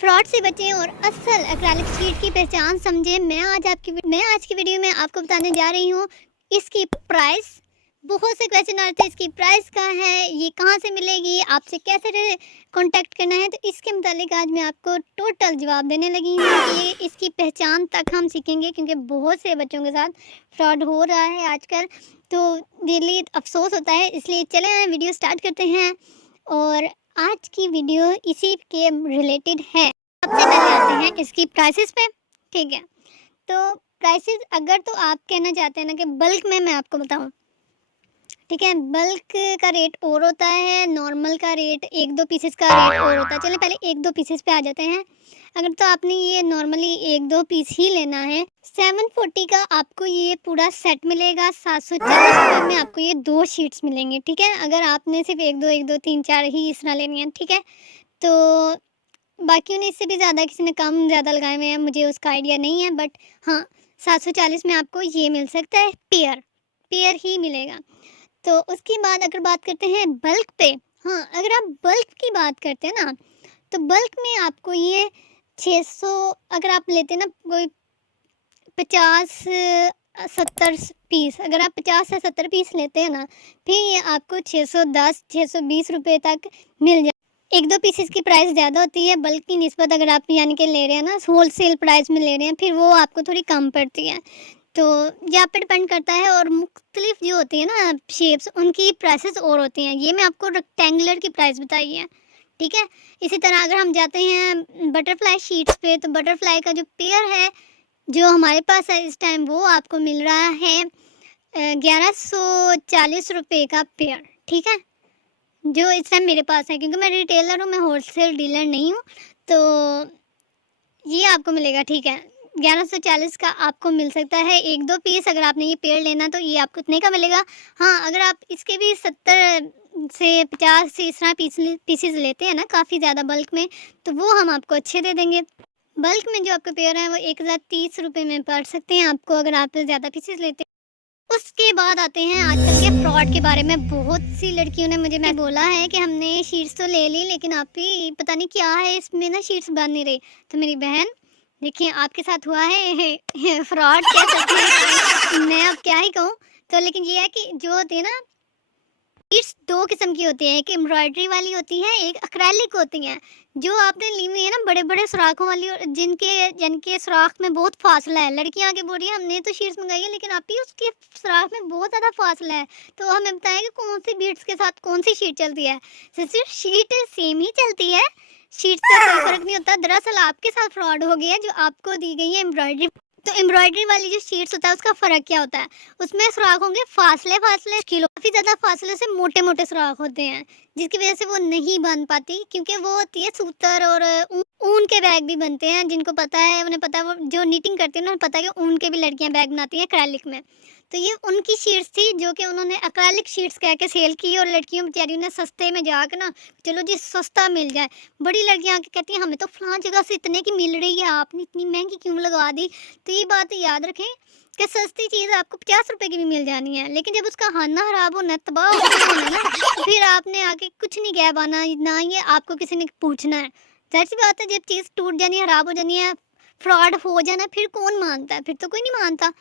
Fraud से बचें और असल एक्रेलिक शीट की पहचान समझें। मैं आज की वीडियो में आपको बताने जा रही हूँ इसकी प्राइस। बहुत से क्वेश्चन आते हैं, इसकी प्राइस कहाँ है, ये कहाँ से मिलेगी, आपसे कैसे कांटेक्ट करना है। तो इसके मुतालिक आज मैं आपको टोटल जवाब देने लगी हूँ। ये इसकी पहचान तक हम सीखेंगे क्योंकि बहुत से बच्चों के साथ फ्रॉड हो रहा है आजकल, तो दिली अफसोस होता है। इसलिए चलें वीडियो स्टार्ट करते हैं और आज की वीडियो इसी के रिलेटेड है। सबसे पहले आते हैं इसकी प्राइसेस पे। ठीक है, तो प्राइसेस अगर तो आप कहना चाहते हैं ना कि बल्क में मैं आपको बताऊं, ठीक है, बल्क का रेट और होता है, नॉर्मल का रेट एक दो पीसेस का रेट और होता है। चलिए पहले एक दो पीसेस पे आ जाते हैं। अगर तो आपने ये नॉर्मली एक दो पीस ही लेना है, 740 का आपको ये पूरा सेट मिलेगा। 740 में आपको ये दो शीट्स मिलेंगे। ठीक है, अगर आपने सिर्फ एक दो तीन चार ही इस तरह लेनी है, ठीक है, तो बाकियों ने इससे भी ज़्यादा, किसी ने कम ज़्यादा लगाए हुए हैं, मुझे उसका आइडिया नहीं है, बट हाँ 740 में आपको ये मिल सकता है, पेयर पेयर ही मिलेगा। तो उसके बाद अगर बात करते हैं बल्क पे, हाँ अगर आप बल्क की बात करते हैं ना, तो बल्क में आपको ये 600, अगर आप लेते हैं ना कोई 50-70 पीस, अगर आप 50 से 70 पीस लेते हैं ना, फिर ये आपको 610 620 रुपये तक मिल जाए। एक दो पीसेस की प्राइस ज़्यादा होती है बल्क की निस्बत, अगर आप यानी कि ले रहे हैं ना होलसेल प्राइस में ले रहे हैं, फिर वो आपको थोड़ी कम पड़ती है। तो यहाँ पे डिपेंड करता है, और मुख्तलिफ जो होती है ना शेप्स, उनकी प्राइसेस और होती हैं। ये मैं आपको रेक्टेंगुलर की प्राइस बताई है, ठीक है। इसी तरह अगर हम जाते हैं बटरफ्लाई शीट्स पे, तो बटरफ्लाई का जो पेयर है जो हमारे पास है इस टाइम, वो आपको मिल रहा है 1140 रुपये का पेयर। ठीक है, जो इस टाइम मेरे पास है, क्योंकि मैं रिटेलर हूँ, मैं होलसेल डीलर नहीं हूँ, तो ये आपको मिलेगा। ठीक है, 1140 का आपको मिल सकता है एक दो पीस। अगर आपने ये पेड़ लेना तो ये आपको इतने का मिलेगा। हाँ अगर आप इसके भी 70 से 50 से इस तरह पीसेस लेते हैं ना, काफ़ी ज़्यादा बल्क में, तो वो हम आपको अच्छे दे देंगे। बल्क में जो आपके पेड़ हैं वो 1030 रुपये में पड़ सकते हैं आपको, अगर आप ज़्यादा पीसेस लेते हैं। उसके बाद आते हैं आजकल के फ्रॉड के बारे में। बहुत सी लड़कियों ने मुझे बोला है कि हमने शीट्स तो ले ली, लेकिन आप ही पता नहीं क्या है इसमें ना, शीट्स बन नहीं रही। तो मेरी बहन देखिए, आपके साथ हुआ है फ्रॉड कह सकते हैं, मैं अब क्या ही कहूँ। तो लेकिन ये है कि जो होती है ना, शीट्स दो किस्म की होती है, एक एम्ब्रॉयडरी वाली होती है, एक एक्रेलिक होती हैं। जो आपने ली हुई है ना बड़े बड़े सुराखों वाली, जिनके सुराख में बहुत फासला है, लड़कियां आगे बोल रही है हमने तो शीट्स मंगाई है, लेकिन आप ही उसके सुराख में बहुत ज़्यादा फासला है। तो हमें बताएं कि कौन सी बीड्स के साथ कौन सी शीट चलती है। सिर्फ शीट सेम ही चलती है, शीट से कोई फर्क नहीं होता। दरअसल आपके साथ फ्रॉड हो गया, जो आपको दी गई है एम्ब्रॉयडरी। तो एम्ब्रॉयडरी वाली जो शीट्स होता है उसका फ़र्क क्या होता है, उसमें सुराख होंगे फासले फासले किलो, काफ़ी ज़्यादा फासले से मोटे मोटे सुराख होते हैं, जिसकी वजह से वो नहीं बन पाती, क्योंकि वो होती है सूतर। और ऊन के बैग भी बनते हैं, जिनको पता है उन्हें पता है, वो जो नीटिंग करती है उन्हें पता है कि ऊन के भी लड़कियां बैग बनाती हैं एक्रेलिक में। तो ये उनकी शीट्स थी जो कि उन्होंने एक्रेलिक शीट्स कह के सेल की, और लड़कियों बेचारियों ने सस्ते में जाकर ना, चलो जी सस्ता मिल जाए, बड़ी लड़कियां आके कहती हैं हमें तो फलां जगह से इतने की मिल रही है, आपने इतनी महंगी क्यों लगा दी। तो ये बात याद रखें कि सस्ती चीज़ आपको 50 रुपए की भी मिल जानी है, लेकिन जब उसका खाना खराब होना, तबाह होना ना, तो फिर आपने आके कुछ नहीं कह पाना, ना ये आपको किसी ने पूछना है। जाहिर सी बात है, जब चीज़ टूट जानी है, खराब हो जानी है, फ्रॉड हो जाना, फिर कौन मानता है, फिर तो कोई नहीं मानता।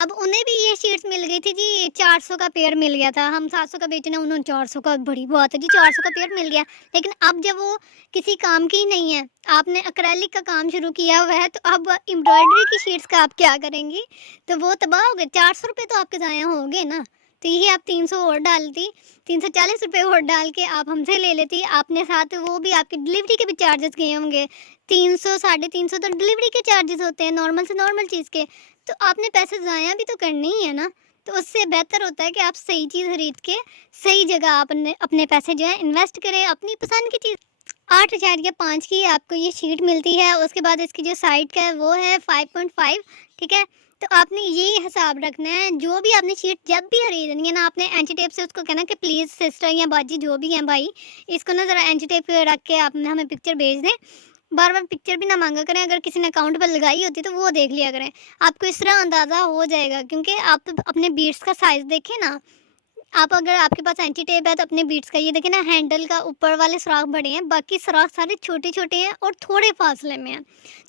अब उन्हें भी ये शीट्स मिल गई थी जी, 400 का पेयर मिल गया था। हम 700 का बेचना, उन्होंने 400 का, बड़ी बात है जी, 400 का पेयर मिल गया। लेकिन अब जब वो किसी काम की नहीं है, आपने एक्रेलिक का काम शुरू किया हुआ है, तो अब एम्ब्रॉयडरी की शीट्स का आप क्या करेंगी। तो वो तबाह हो गए, 400 रुपये तो आपके ज़ाया हो गए ना। तो यही आप 300 और डालती, 340 रुपये और डाल के आप हमसे ले लेती। आपने साथ वो भी आपकी डिलीवरी के भी चार्जेस गए होंगे, 300 350 तो डिलीवरी के चार्जेस होते हैं नॉर्मल से नॉर्मल चीज़ के। तो आपने पैसे ज़ाया भी तो करने ही है ना। तो उससे बेहतर होता है कि आप सही चीज़ खरीद के सही जगह आपने अपने पैसे जो है इन्वेस्ट करें, अपनी पसंद की चीज़। 8,500 की आपको ये शीट मिलती है। उसके बाद इसकी जो साइड का है वो है 5.5, ठीक है। तो आपने ये हिसाब रखना है, जो भी आपने शीट जब भी खरीदनी है ना, आपने एंची टेप से उसको कहना कि प्लीज़ सिस्टर या बाजी जो भी हैं भाई, इसको ना ज़रा एंची टेप रख के आप हमें पिक्चर भेज दें। बार बार पिक्चर भी ना मांगा करें, अगर किसी ने अकाउंट पर लगाई होती तो वो देख लिया करें। आपको इस तरह अंदाज़ा हो जाएगा, क्योंकि आप अपने बीड्स का साइज़ देखें ना, आप अगर आपके पास एंटी टेप है तो अपने बीट्स का ये देखिए ना, हैंडल का ऊपर वाले सुराख बड़े हैं, बाकी सुराख सारे छोटे-छोटे हैं और थोड़े फासले में हैं।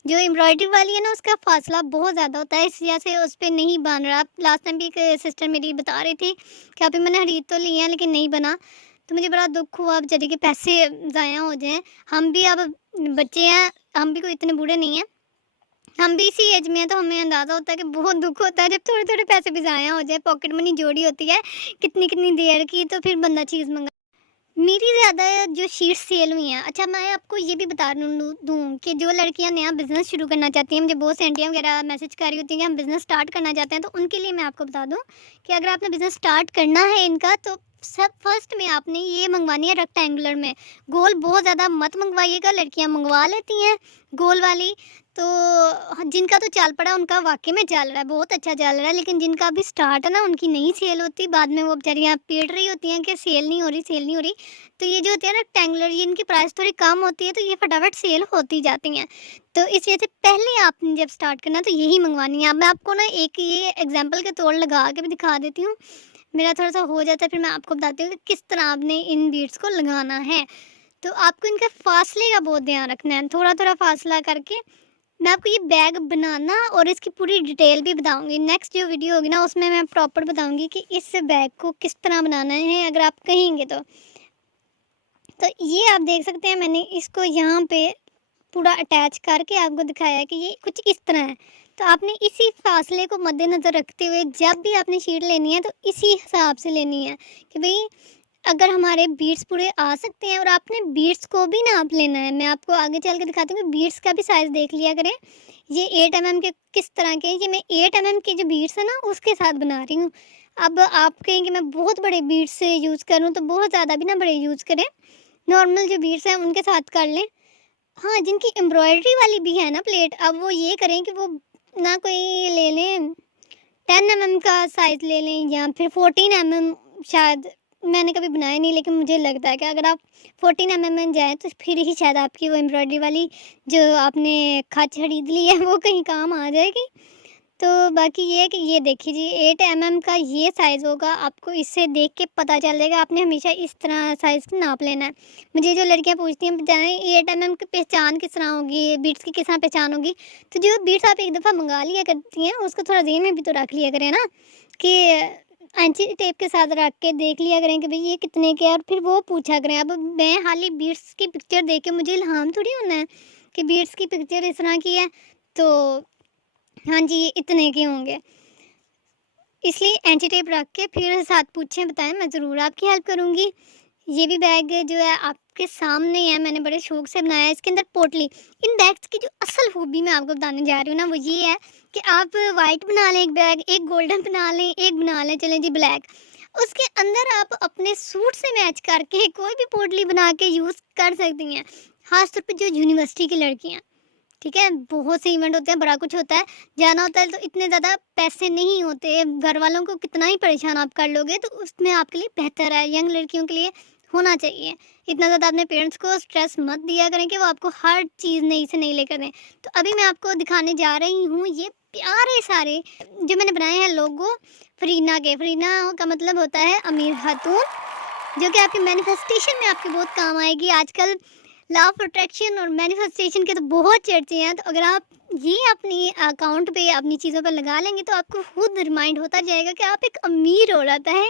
जो एम्ब्रॉयडरी वाली है ना, उसका फासला बहुत ज़्यादा होता है, इस वजह से उस पे नहीं बन रहा। लास्ट टाइम भी एक सिस्टर मेरी बता रही थी कि अभी मैंने खरीद तो लिए हैं लेकिन नहीं बना। तो मुझे बड़ा दुःख हुआ बेचारी के पैसे ज़ाया हो जाएँ। हम भी अब बच्चे हैं, हम भी कोई इतने बूढ़े नहीं हैं। हम भी इसी एज में हैं, तो हमें अंदाज़ा होता है कि बहुत दुःख होता है जब थोड़े-थोड़े पैसे भी ज़ाया हो जाए, पॉकेट मनी जोड़ी होती है कितनी-कितनी देर की, तो फिर बंदा चीज़ मँगा। मेरी ज़्यादा जो शीट्स सेल हुई हैं, अच्छा मैं आपको ये भी बता दूँ कि जो लड़कियाँ नया बिज़नेस शुरू करना चाहती हैं, मुझे बहुत सी आंटियाँ वगैरह मैसेज कर रही होती हैं कि हम बिज़नेस स्टार्ट करना चाहते हैं, तो उनके लिए मैं आपको बता दूँ कि अगर आपने बिज़नेस स्टार्ट करना है इनका, तो सब फर्स्ट में आपने ये मंगवानी है रेक्टेंगुलर में। गोल बहुत ज़्यादा मत मंगवाइएगा, लड़कियाँ मंगवा लेती हैं गोल वाली। तो जिनका तो चल पड़ा, उनका वाक़ई में चल रहा है, बहुत अच्छा चल रहा है, लेकिन जिनका अभी स्टार्ट है ना, उनकी नहीं सेल होती, बाद में वो बेचारियाँ पीट रही होती हैं कि सेल नहीं हो रही, सेल नहीं हो रही। तो ये जो होती है ना रेक्टेंगुलर, ये इनकी प्राइस थोड़ी कम होती है, तो ये फटाफट सेल होती जाती हैं। तो इस वजह से पहले आपने जब स्टार्ट करना तो यही मंगवानी है। अब मैं आपको ना एक ये एग्जांपल के तौर लगा के भी दिखा देती हूँ। मेरा थोड़ा-सा हो जाता है, फिर मैं आपको बताती हूँ कि किस तरह आपने इन बीड्स को लगाना है। तो आपको इनके फासले का बहुत ध्यान रखना है, थोड़ा-थोड़ा फासला करके मैं आपको ये बैग बनाना और इसकी पूरी डिटेल भी बताऊँगी। नेक्स्ट जो वीडियो होगी ना, उसमें मैं प्रॉपर बताऊँगी कि इस बैग को किस तरह बनाना है, अगर आप कहेंगे तो। तो ये आप देख सकते हैं, मैंने इसको यहाँ पे पूरा अटैच करके आपको दिखाया है कि ये कुछ इस तरह है। तो आपने इसी फासले को मद्देनज़र रखते हुए जब भी आपने शीट लेनी है तो इसी हिसाब से लेनी है कि भई अगर हमारे बीट्स पूरे आ सकते हैं, और आपने बीट्स को भी नाप लेना है। मैं आपको आगे चल के दिखाती हूँ कि बीट्स का भी साइज़ देख लिया करें। ये 8 mm के किस तरह के हैं, ये मैं 8 mm के जो बीट्स हैं ना, उसके साथ बना रही हूँ। अब आप कहें कि मैं बहुत बड़े बीट्स यूज़ करूँ, तो बहुत ज़्यादा भी ना बड़े यूज़ करें। नॉर्मल जो बीट्स हैं उनके साथ कर लें। हाँ, जिनकी एम्ब्रॉयडरी वाली भी है ना प्लेट, अब वो ये करें कि वो ना कोई ले लें 10 mm का साइज़ ले लें या फिर 14 mm। शायद मैंने कभी बनाया नहीं, लेकिन मुझे लगता है कि अगर आप 14 mm में जाएँ तो फिर ही शायद आपकी वो एम्ब्रॉयडरी वाली जो आपने खाच खरीद ली है वो कहीं काम आ जाएगी। तो बाकी ये है कि ये देखिए जी, 8 mm का ये साइज़ होगा, आपको इससे देख के पता चल जाएगा। आपने हमेशा इस तरह साइज़ नाप लेना है। मुझे जो लड़कियाँ पूछती हैं बताएँ 8 mm की पहचान किस तरह होगी, बीट्स की किस तरह पहचान होगी? तो जो बीट्स आप एक दफ़ा मँगा लिया करती हैं, उसको थोड़ा ज़हन में भी तो रख लिया करें ना, कि एंटी टेप के साथ रख के देख लिया करें कि भई ये कितने के है, और फिर वो पूछा करें। अब मैं खाली बीट्स की पिक्चर देख के मुझे इल्हाम थोड़ी होना है कि बीट्स की पिक्चर इस तरह की है, तो हाँ जी, ये इतने के होंगे। इसलिए एंटी टेप रख के फिर साथ पूछें, बताएँ, मैं ज़रूर आपकी हेल्प करूँगी। ये भी बैग जो है आपके सामने है, मैंने बड़े शौक़ से बनाया है। इसके अंदर पोटली, इन बैग्स की जो असल खूबी मैं आपको बताने जा रही हूँ ना, वो ये है कि आप वाइट बना लें एक बैग, एक गोल्डन बना लें, एक बना लें चलें जी ब्लैक। उसके अंदर आप अपने सूट से मैच करके कोई भी पोटली बना के यूज़ कर सकती हैं। ख़ास तौर पे जो यूनिवर्सिटी की लड़कियाँ, ठीक है? बहुत से इवेंट होते हैं, बड़ा कुछ होता है, जाना होता है, तो इतने ज़्यादा पैसे नहीं होते, घर वालों को कितना ही परेशान आप कर लोगे, तो उसमें आपके लिए बेहतर है, यंग लड़कियों के लिए होना चाहिए। इतना ज़्यादा अपने पेरेंट्स को स्ट्रेस मत दिया करें कि वो आपको हर चीज़ नई से नई लेकर दें। तो अभी मैं आपको दिखाने जा रही हूँ ये प्यारे सारे जो मैंने बनाए हैं लोगो फरीना के। फरीना का मतलब होता है अमीर खातून, जो कि आपके मैनिफेस्टेशन में आपके बहुत काम आएगी। आजकल लॉ ऑफ अट्रैक्शन और मैनिफेस्टेशन के तो बहुत चर्चे हैं, तो अगर आप ये अपनी अकाउंट पे अपनी चीज़ों पर लगा लेंगे तो आपको खुद रिमाइंड होता जाएगा कि आप एक अमीर हो जाता है।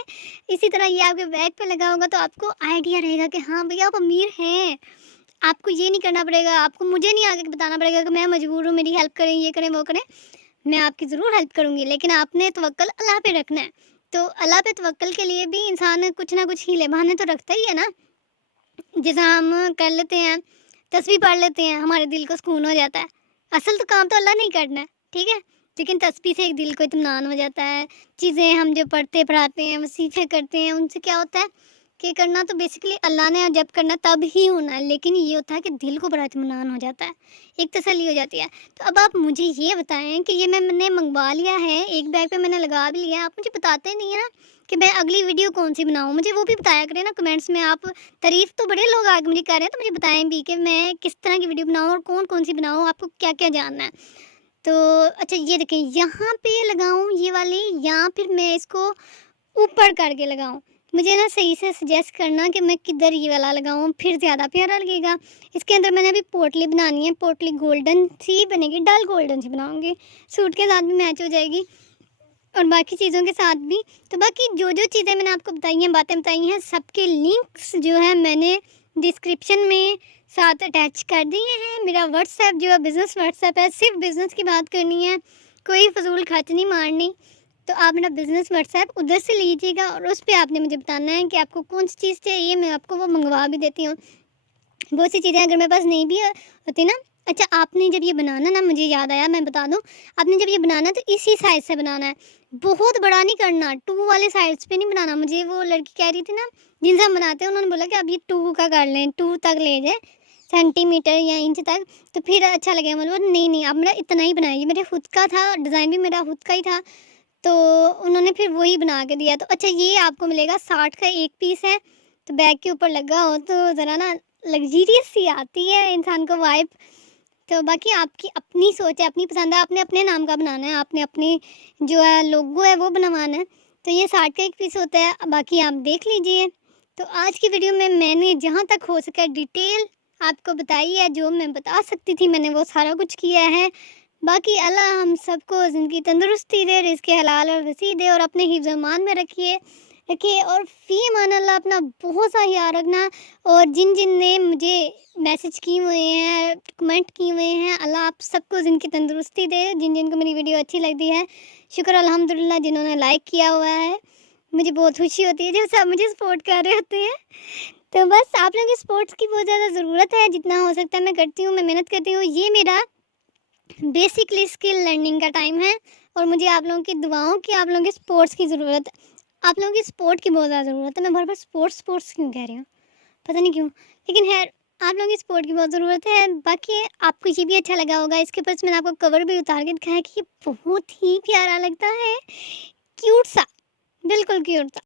इसी तरह ये आपके बैग पे लगा होगा तो आपको आइडिया रहेगा कि हाँ भैया आप अमीर हैं। आपको ये नहीं करना पड़ेगा, आपको मुझे नहीं आगे बताना पड़ेगा कि मैं मजबूर हूँ, मेरी हेल्प करें, ये करें, वो करें। मैं आपकी ज़रूर हेल्प करूँगी, लेकिन आपने तवक्कल अल्लाह पे रखना है। तो अल्लाह पे तवक्कल के लिए भी इंसान कुछ ना कुछ हीले बहाने तो रखता ही है ना। जैसा हम कर लेते हैं, तस्बीह पढ़ लेते हैं, हमारे दिल को सुकून हो जाता है। असल तो काम तो अल्लाह ने ही करना है, ठीक है? लेकिन तस्बीह से एक दिल को इत्मीनान हो जाता है। चीज़ें हम जो पढ़ते पढ़ाते हैं, वज़ीफ़े करते हैं, उनसे क्या होता है कि करना तो बेसिकली अल्लाह ने, जब करना तब ही होना है, लेकिन ये होता है कि दिल को बड़ा इत्मीनान हो जाता है, एक तसल्ली हो जाती है। तो अब आप मुझे ये बताएँ कि ये मैंने मँगवा लिया है, एक बैग पे मैंने लगा भी लिया है, आप मुझे बताते नहीं हैं ना कि मैं अगली वीडियो कौन-सी बनाऊँ? मुझे वो भी बताया करें ना कमेंट्स में। आप तारीफ़ तो बड़े लोग आगे मुझे कर रहे हैं, तो मुझे बताएँ भी कि मैं किस तरह की वीडियो बनाऊँ और कौन-कौन सी बनाऊँ, आपको क्या-क्या जानना है? तो अच्छा ये देखें, यहाँ पे लगाऊँ ये वाली या फिर मैं इसको ऊपर करके लगाऊँ? मुझे ना सही से सजेस्ट करना कि मैं किधर ये वाला लगाऊँ, फिर ज़्यादा प्यारा लगेगा। इसके अंदर मैंने अभी पोटली बनानी है, पोटली गोल्डन सी बनेगी, डल गोल्डन सी बनाऊँगी, सूट के साथ भी मैच हो जाएगी और बाकी चीज़ों के साथ भी। तो बाकी जो-जो चीज़ें मैंने आपको बताई हैं, बातें बताई हैं, सबके लिंक्स जो है मैंने डिस्क्रिप्शन में साथ अटैच कर दिए हैं। मेरा व्हाट्सएप जो है बिज़नेस व्हाट्सएप है, सिर्फ बिज़नेस की बात करनी है, कोई फ़िज़ूल खर्च नहीं मारनी। तो आप मेरा बिज़नेस व्हाट्सएप उधर से लीजिएगा और उस पे आपने मुझे बताना है कि आपको कौन-सी चीज़ चाहिए, मैं आपको वो मँगवा भी देती हूँ। बहुत सी चीज़ें अगर मेरे पास नहीं भी होती ना। अच्छा, आपने जब ये बनाना ना, मुझे याद आया, मैं बता दूँ, आपने जब ये बनाना तो इसी साइज़ से बनाना है, बहुत बड़ा नहीं करना, 2 वाले साइज़ पे नहीं बनाना। मुझे वो लड़की कह रही थी ना जिनसे हम बनाते हैं, उन्होंने बोला कि अब ये 2 का कर लें, 2 तक ले जाए, सेंटीमीटर या इंच तक, तो फिर अच्छा लगेगा। मैंने बोला नहीं आप मेरा इतना ही बनाइए, मेरे खुद का था, डिज़ाइन भी मेरा खुद का ही था, तो उन्होंने फिर वही बना के दिया। तो अच्छा, ये आपको मिलेगा 60 का 1 पीस है, तो बैग के ऊपर लगा हो तो ज़रा ना लग्ज़रियस सी आती है इंसान को वाइब। तो बाकी आपकी अपनी सोच है, अपनी पसंद है, आपने अपने नाम का बनाना है, आपने अपनी जो है लोगो है वो बनवाना है। तो ये 60 का 1 पीस होता है, बाकी आप देख लीजिए। तो आज की वीडियो में मैंने जहाँ तक हो सका डिटेल आपको बताई है, जो मैं बता सकती थी मैंने वो सारा कुछ किया है। बाकी अल्लाह हम सबको ज़िंदगी तंदुरुस्ती दे, रिज़्क़ हलाल और वसी दे और अपने हिफ़्ज़-ए-ईमान में रखिए और फ़ी अमान अल्लाह। अपना बहुत सा ख्याल रखना। और जिन ने मुझे मैसेज किए हुए हैं, कमेंट किए हुए हैं, अल्लाह आप सबको ज़िंदगी तंदुरुस्ती दे। जिन को मेरी वीडियो अच्छी लगती है, शुक्र अल्हम्दुलिल्लाह जिन्होंने लाइक किया हुआ है, मुझे बहुत खुशी होती है जब सब मुझे सपोर्ट कर रहे होते हैं। तो बस आप लोगों की सपोर्ट्स की बहुत ज़्यादा ज़रूरत है, जितना हो सकता है मैं करती हूँ, मैं मेहनत करती हूँ। ये मेरा बेसिकली स्किल लर्निंग का टाइम है और मुझे आप लोगों की दुआओं की, आप लोगों की सपोर्ट्स की ज़रूरत है। आप लोगों की सपोर्ट की बहुत ज़्यादा ज़रूरत है। मैं बार-बार स्पोर्ट्स क्यों कह रही हूँ, पता नहीं क्यों? लेकिन ख़ैर, आप लोगों की सपोर्ट की बहुत ज़रूरत है। बाकी आपको ये भी अच्छा लगा होगा, इसके ऊपर से मैंने आपको कवर भी उतार के दिखाया कि ये बहुत ही प्यारा लगता है, क्यूट सा, बिल्कुल क्यूट सा।